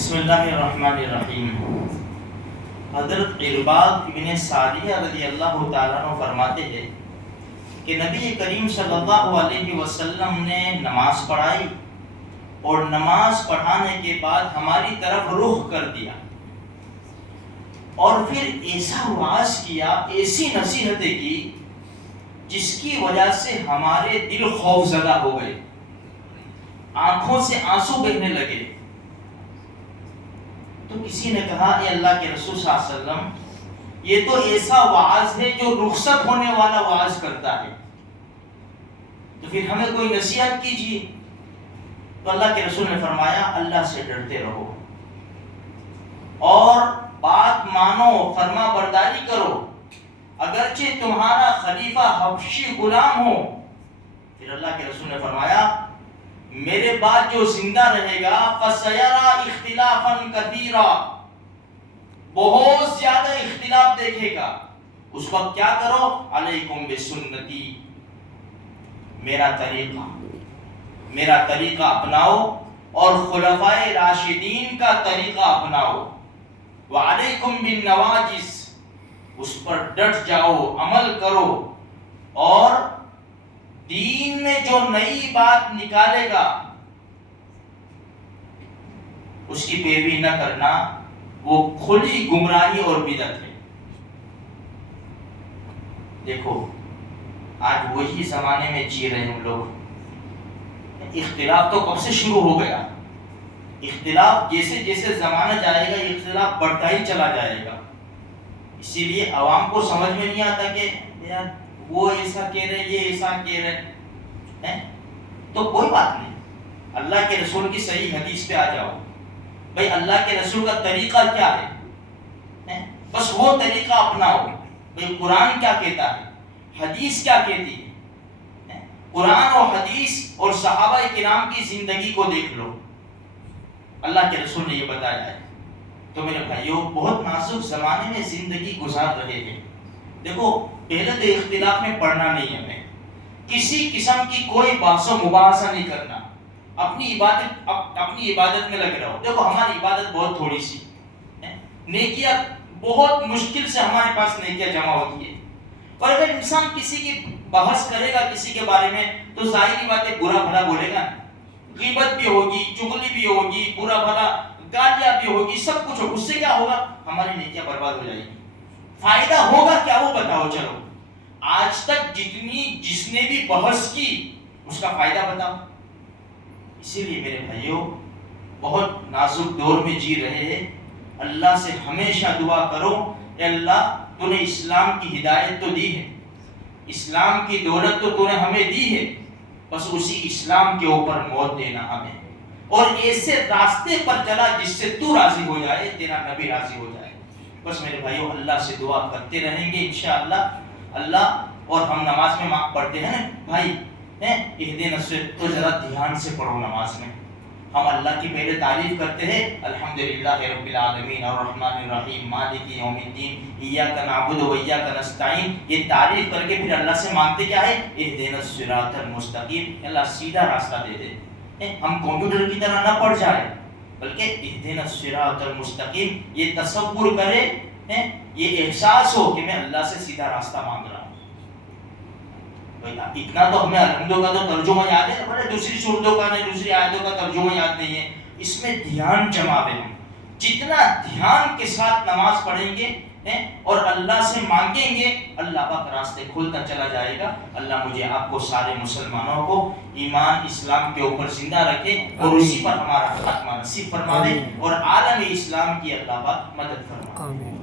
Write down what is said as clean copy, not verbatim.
بسم اللہ الرحمن الرحیم۔ حضرت عرباض ابن ساریہ رضی اللہ تعالیٰ عنہ فرماتے ہیں کہ نبی کریم صلی اللہ علیہ وسلم نے نماز پڑھائی اور نماز پڑھانے کے بعد ہماری طرف رخ کر دیا اور پھر ایسا وعظ کیا، ایسی نصیحتیں کی جس کی وجہ سے ہمارے دل خوف زدہ ہو گئے، آنکھوں سے آنسو بہنے لگے۔ تو کسی نے کہا اے اللہ کے رسول صلی اللہ علیہ وسلم، یہ تو ایسا وعظ ہے جو رخصت ہونے والا وعظ کرتا ہے، تو پھر ہمیں کوئی نصیحت کیجیے۔ تو اللہ کے رسول نے فرمایا اللہ سے ڈرتے رہو اور بات مانو، فرما برداری کرو، اگرچہ تمہارا خلیفہ حبشی غلام ہو۔ پھر اللہ کے رسول نے فرمایا میرے بعد جو زندہ رہے گا فَسَيَرَى اخْتِلَافًا كَثِيرًا، بہت زیادہ اختلاف دیکھے گا۔ اس وقت کیا کرو؟ علیکم بسنتی، میرا طریقہ اپناؤ اور خلفائے راشدین کا طریقہ اپناؤ۔ وعلیکم بالنواجس، اس پر ڈٹ جاؤ، عمل کرو، اور دین میں جو نئی بات نکالے گا اس کی پیروی نہ کرنا، وہ کھلی گمراہی اور بدعت ہے۔ دیکھو آج وہی زمانے میں جی رہے ہم لوگ۔ اختلاف تو کب سے شروع ہو گیا، اختلاف جیسے جیسے زمانہ جائے گا اختلاف بڑھتا ہی چلا جائے گا۔ اسی لیے عوام کو سمجھ میں نہیں آتا کہ یار وہ ایسا کہہ رہے، یہ ایسا کہہ رہے، تو کوئی بات نہیں، اللہ کے رسول کی صحیح حدیث پہ آ جاؤ۔ بھئی اللہ کے رسول کا طریقہ کیا ہے، بس وہ طریقہ اپناؤ۔ بھئی قرآن کیا کہتا ہے، حدیث کیا کہتی ہے، قرآن اور حدیث اور صحابہ کرام کی زندگی کو دیکھ لو، اللہ کے رسول نے یہ بتایا ہے۔ تو میرے بھائیوں، بہت نازک زمانے میں زندگی گزار رہے ہیں۔ دیکھو پہلے تو اختلاف میں پڑھنا نہیں، ہمیں کسی قسم کی کوئی بحث و مباحثہ نہیں کرنا، اپنی عبادت میں لگ رہو۔ دیکھو ہماری عبادت بہت تھوڑی سی، نیکیاں بہت مشکل سے ہمارے پاس نیکیاں جمع ہوتی ہے، اور اگر انسان کسی کی بحث کرے گا کسی کے بارے میں تو ظاہری باتیں برا بھلا بولے گا، غیبت بھی ہوگی، چغلی بھی ہوگی، برا بھلا گالیاں بھی ہوگی، سب کچھ ہوگا۔ اس سے کیا ہوگا؟ ہماری نیکیاں برباد ہو جائیں گی۔ فائدہ ہوگا کیا وہ بتاؤ؟ چلو آج تک جس نے بھی بحث کی اس کا فائدہ بتاؤ۔ اسی لیے میرے بھائیوں، بہت نازک دور میں جی رہے ہیں، اللہ سے ہمیشہ دعا کرو اے اللہ تو نے اسلام کی ہدایت تو دی ہے، اسلام کی دولت تو نے ہمیں دی ہے، بس اسی اسلام کے اوپر موت دینا ہمیں، اور ایسے راستے پر چلا جس سے تو راضی ہو جائے، تیرا نبی راضی ہو جائے۔ بس میرے بھائیوں اللہ سے دعا کرتے رہیں گے انشاءاللہ۔ اللہ اور ہم نماز میں پڑھتے ہیں نا بھائی، اہدنا الصراط، تو ذرا دھیان سے پڑھو نماز میں۔ ہم اللہ کی پہلے تعریف کرتے ہیں الحمدللہ رب العالمین الرحمن الرحیم مالک یوم الدین ایاک نعبد و ایاک نستعین، یہ تعریف کر کے پھر اللہ سے مانگتے کیا ہے؟ اہدنا الصراط المستقیم، اللہ سیدھا راستہ دے دے۔ ہم کمپیوٹر کی طرح نہ پڑھ جائے، بلکہ اہدنا الصراط المستقیم، یہ تصور کرے، یہ احساس ہو کہ میں اللہ سے سیدھا راستہ مانگ رہا ہوں۔ اتنا تو ہمیں الحمدوں کا تو ترجمہ یاد ہے، بڑے دوسری صورتوں کا نہیں، دوسری آیتوں کا ترجمہ یاد نہیں ہے۔ اس میں دھیان جماوے، ہم جتنا دھیان کے ساتھ نماز پڑھیں گے اور اللہ سے مانگیں گے، اللہ پاک راستے کھلتا چلا جائے گا۔ اللہ مجھے آپ کو سارے مسلمانوں کو ایمان اسلام کے اوپر زندہ رکھے اور اسی پر ہمارا خاتمہ نصیب فرمائے، اور عالم اسلام کی اللہ پاک مدد فرمائے۔